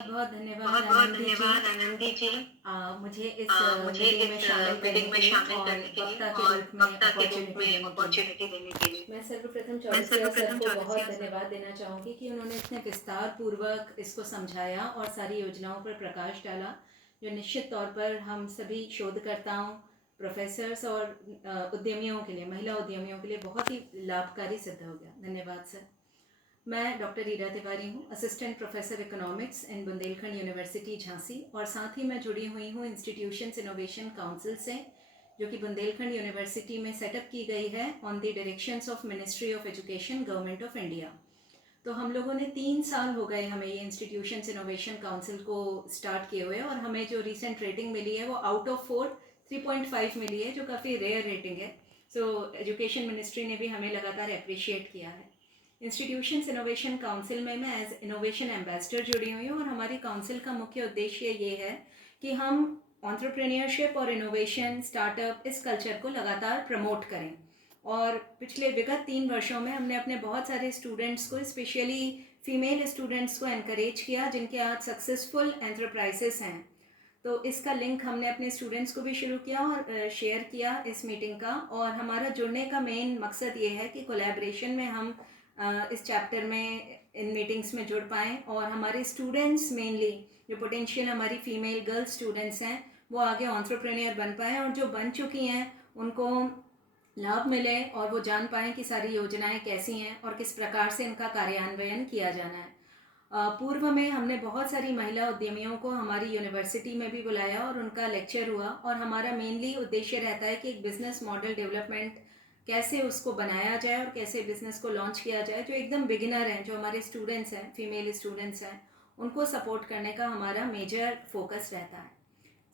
बहुत धन्यवाद बहुत-बहुत आनंदी जी। धन्यवाद आनंदी जी। मुझे इस मुझे मीटिंग में इस शामिल करने मीटिंग में के लिए शामिल और करने के लिए वक्ता के और रूप में वक्ता के रूप अपॉर्चुनिटी में देने के लिए अपॉर्च्युनिटी देने के लिए मैं सर्वप्रथम मैं चौरसिया सर सर्वप्रथम को बहुत चौरसिया सर धन्यवाद देना चाहूँगी कि उन्होंने इतने विस्तार पूर्वक इसको समझाया और सारी योजनाओं पर प्रकाश डाला, जो निश्चित तौर पर हम सभी शोधकर्ताओं, प्रोफेसर्स और उद्यमियों के लिए, महिला उद्यमियों के लिए बहुत ही लाभकारी सिद्ध हो गया। धन्यवाद सर। मैं डॉक्टर रीरा तिवारी हूँ, असिस्टेंट प्रोफेसर इकोनॉमिक्स इन बुंदेलखंड यूनिवर्सिटी झांसी, और साथ ही मैं जुड़ी हुई हूँ इंस्टीट्यूशंस इनोवेशन काउंसिल से, जो कि बुंदेलखंड यूनिवर्सिटी में सेटअप की गई है on the directions of ministry of education, government of India. तो हम लोगों ने 3 साल हो गए हमें ये इंस्टीट्यूशंस इनोवेशन काउंसिल को स्टार्ट किए हुए, और हमें जो रिसेंट रेटिंग मिली है वो आउट ऑफ 4 3.5 मिली है, जो काफ़ी रेयर रेटिंग है। सो एजुकेशन मिनिस्ट्री ने भी हमें लगातार अप्रिशिएट किया है। इंस्टीट्यूशंस इनोवेशन काउंसिल में मैं एज इनोवेशन एम्बेसडर जुड़ी हुई हूँ, और हमारी काउंसिल का मुख्य उद्देश्य ये है कि हम एंटरप्रेन्योरशिप और इनोवेशन, स्टार्टअप, इस कल्चर को लगातार प्रमोट करें। और पिछले विगत 3 वर्षों में हमने अपने बहुत सारे स्टूडेंट्स को, स्पेशली फीमेल स्टूडेंट्स को एनकरेज किया जिनके आज सक्सेसफुल एंटरप्राइजेस हैं। तो इसका लिंक हमने अपने स्टूडेंट्स को भी शुरू किया और शेयर किया इस मीटिंग का। और हमारा जुड़ने का मेन मकसद ये है कि कोलैबोरेशन में हम इस चैप्टर में, इन मीटिंग्स में जुड़ पाएँ, और हमारे स्टूडेंट्स मेनली जो पोटेंशियल हमारी फीमेल गर्ल्स स्टूडेंट्स हैं वो आगे एंटरप्रेन्योर बन पाएँ, और जो बन चुकी हैं उनको लाभ मिले और वो जान पाएँ कि सारी योजनाएं कैसी हैं और किस प्रकार से इनका कार्यान्वयन किया जाना है। पूर्व में हमने बहुत सारी महिला उद्यमियों को हमारी यूनिवर्सिटी में भी बुलाया और उनका लेक्चर हुआ, और हमारा मेनली उद्देश्य रहता है कि एक बिजनेस मॉडल डेवलपमेंट कैसे उसको बनाया जाए और कैसे बिजनेस को लॉन्च किया जाए। जो एकदम बिगिनर हैं, जो हमारे स्टूडेंट्स हैं, फीमेल स्टूडेंट्स हैं, उनको सपोर्ट करने का हमारा मेजर फोकस रहता है।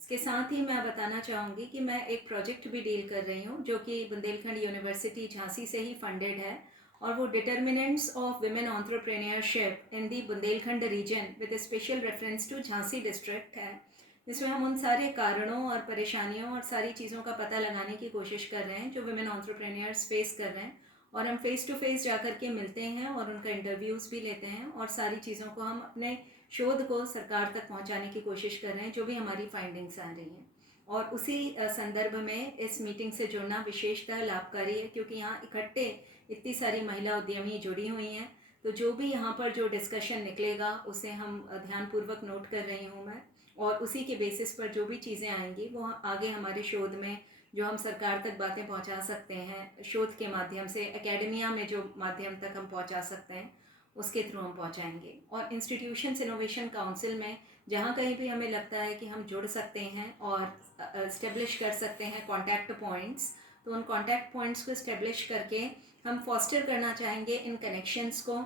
इसके साथ ही मैं बताना चाहूँगी कि मैं एक प्रोजेक्ट भी डील कर रही हूँ जो कि बुंदेलखंड यूनिवर्सिटी झांसी से ही फंडेड है, और वो determinants of women entrepreneurship in the Bundelkhand region with special reference to Jhansi district है, जिसमें हम उन सारे कारणों और परेशानियों और सारी चीज़ों का पता लगाने की कोशिश कर रहे हैं जो विमेन एंटरप्रेन्योर्स फेस कर रहे हैं। और हम फेस टू फेस जा कर के मिलते हैं और उनका इंटरव्यूज़ भी लेते हैं, और सारी चीज़ों को हम अपने शोध को सरकार तक पहुंचाने की कोशिश कर रहे हैं, जो भी हमारी फाइंडिंग्स आ रही हैं। और उसी संदर्भ में इस मीटिंग से जुड़ना विशेषतः लाभकारी है, क्योंकि यहाँ इकट्ठे इतनी सारी महिला उद्यमी जुड़ी हुई हैं। तो जो भी यहाँ पर जो डिस्कशन निकलेगा उसे हम ध्यानपूर्वक नोट कर रही हूँ मैं, और उसी के बेसिस पर जो भी चीज़ें आएंगी वो आगे हमारे शोध में, जो हम सरकार तक बातें पहुँचा सकते हैं शोध के माध्यम से, एकेडमिया में जो माध्यम तक हम पहुँचा सकते हैं उसके थ्रू हम पहुँचाएंगे। और इंस्टीट्यूशंस इनोवेशन काउंसिल में जहाँ कहीं भी हमें लगता है कि हम जुड़ सकते हैं और इस्टेब्लिश कर सकते हैं कॉन्टैक्ट पॉइंट्स, तो उन कॉन्टैक्ट पॉइंट्स को इस्टेब्लिश करके हम फॉस्टर करना चाहेंगे इन कनेक्शंस को,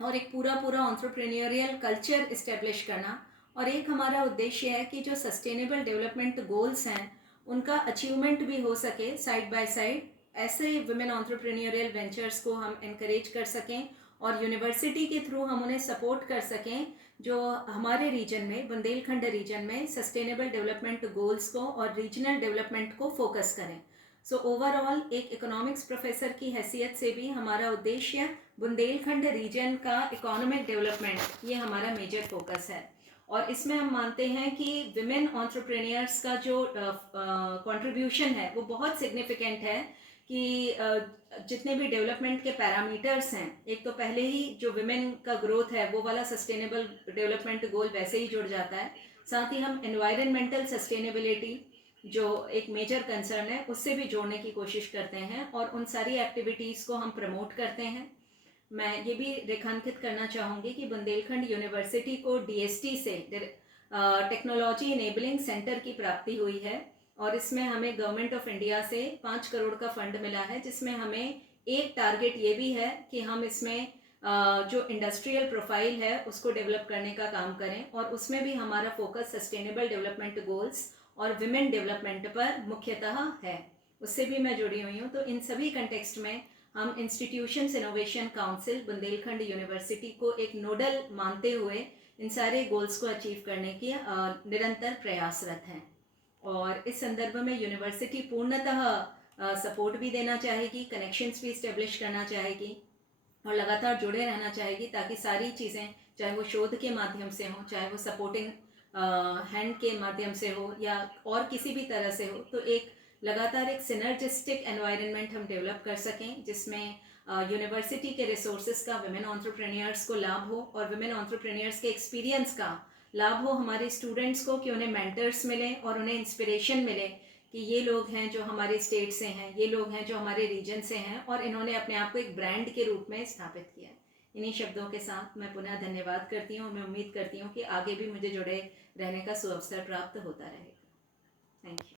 और एक पूरा पूरा एंटरप्रेन्योरियल कल्चर इस्टेब्लिश करना। और एक हमारा उद्देश्य है कि जो सस्टेनेबल डेवलपमेंट गोल्स हैं उनका अचीवमेंट भी हो सके साइड बाय साइड, ऐसे वुमेन एंटरप्रेन्योरियल वेंचर्स को हम इनकरेज कर सकें, और यूनिवर्सिटी के थ्रू हम उन्हें सपोर्ट कर सकें जो हमारे रीजन में, बुंदेलखंड रीजन में सस्टेनेबल डेवलपमेंट गोल्स को और रीजनल डेवलपमेंट को फोकस करें। सो ओवरऑल एक इकोनॉमिक्स प्रोफेसर की हैसियत से भी हमारा उद्देश्य बुंदेलखंड रीजन का इकोनॉमिक डेवलपमेंट, ये हमारा मेजर फोकस है। और इसमें हम मानते हैं कि विमेन एंटरप्रेन्योर्स का जो कंट्रीब्यूशन है वो बहुत सिग्निफिकेंट है, कि जितने भी डेवलपमेंट के पैरामीटर्स हैं, एक तो पहले ही जो विमेन का ग्रोथ है वो वाला सस्टेनेबल डेवलपमेंट गोल वैसे ही जुड़ जाता है, साथ ही हम एनवायरमेंटल सस्टेनेबिलिटी जो एक मेजर कंसर्न है उससे भी जोड़ने की कोशिश करते हैं, और उन सारी एक्टिविटीज़ को हम प्रमोट करते हैं। मैं ये भी रेखांकित करना चाहूँगी कि बुंदेलखंड यूनिवर्सिटी को डीएसटी से, टेक्नोलॉजी इनेबलिंग सेंटर की प्राप्ति हुई है, और इसमें हमें गवर्नमेंट ऑफ इंडिया से 5 करोड़ का फंड मिला है, जिसमें हमें एक टारगेट ये भी है कि हम इसमें जो इंडस्ट्रियल प्रोफाइल है उसको डेवलप करने का काम करें, और उसमें भी हमारा फोकस सस्टेनेबल डेवलपमेंट गोल्स और विमेन डेवलपमेंट पर मुख्यतः है। उससे भी मैं जुड़ी हुई हूँ। तो इन सभी कंटेक्स्ट में हम institutions innovation council Bundelkhand university को एक नोडल मानते हुए इन सारे गोल्स को अचीव करने की निरंतर प्रयासरत हैं। और इस संदर्भ में यूनिवर्सिटी पूर्णतः सपोर्ट भी देना चाहेगी, कनेक्शंस भी इस्टेब्लिश करना चाहेगी, और लगातार जुड़े रहना चाहेगी, ताकि सारी चीज़ें, चाहे वो शोध के माध्यम से हो, चाहे वो सपोर्टिंग हैंड के माध्यम से हो या और किसी भी तरह से हो, तो एक लगातार एक सिनर्जिस्टिक एनवायरनमेंट हम डेवलप कर सकें जिसमें यूनिवर्सिटी के रिसोर्सेज का विमेन एंटरप्रेन्योर्स को लाभ हो और विमेन एंटरप्रेन्योर्स के एक्सपीरियंस का लाभ हो हमारे स्टूडेंट्स को, कि उन्हें मेंटर्स मिलें और उन्हें इंस्पिरेशन मिले कि ये लोग हैं जो हमारे स्टेट से हैं, ये लोग हैं जो हमारे रीजन से हैं और इन्होंने अपने आप को एक ब्रांड के रूप में स्थापित किया है। इन्हीं शब्दों के साथ मैं पुनः धन्यवाद करती हूँ। मैं उम्मीद करती हूँ कि आगे भी मुझे जुड़े रहने का सुअवसर प्राप्त होता रहेगा। Thank you.